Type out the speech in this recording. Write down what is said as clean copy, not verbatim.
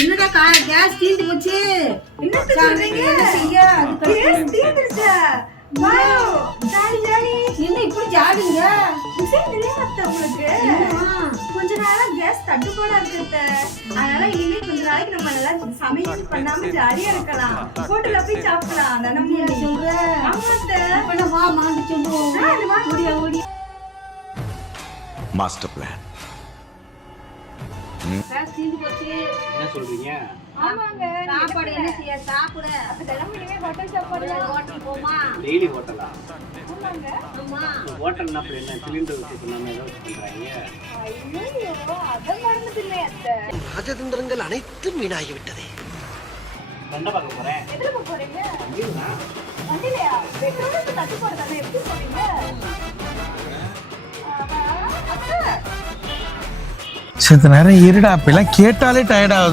என்னடா கேஸ் தீந்து போச்சு. என்ன சொல்றீங்க? கேஸ் தீந்துருச்சா? Wow jolly jolly. என்ன இப்படி ஜாலிங்க? விஷயம் தெரியாம உங்களுக்கு கொஞ்ச நாளா கேஸ் தட்டுப்பாடா இருக்கு. அதனால இனிமே கொஞ்ச நாளைக்கு நம்ம நல்லா சமைச்சு பண்ணாம ஜாலியா இருக்கலாம். ஹோட்டல்ல போய் சாப்பிடலாம். தானே சொல்ற? ஆமாட்ட. வா மாண்டு சொல்லுவோம். ஓடியா ஓடி. Master plan. கேஸ் தீந்து போச்சு. என்ன சொல்றீங்க? ஆமாங்க. சாப்பாடு என்ன செய்ய? சாப்பிட. அப்ப தினமும் இனிமே ஹோட்டல் சாப்பாடு. ஹோட்டல் போமா? டெய்லி ஹோட்டலா? ஆமாங்க. ஆமா. ஹோட்டல்னா அப்படி என்ன சிலிண்டர் வச்சு பண்ணாம ஏதோ பண்றாங்க? ஐயோ அத மறந்துட்டீங்க அத்தை. ராஜதந்திரங்கள் அனைத்தும் வீணாகிவிட்டதே. சண்டை பார்க்க போறேன். எதுல போறீங்க? வண்டியிலா? வண்டிலையா? பெட்ரோலுக்கு தட்டுப்பாடு தானே, எப்படி போறீங்க? அத்தை சித்த நேரம் இருடா, அப்பெல்லாம் கேட்டாலே டயர்ட் ஆகுது.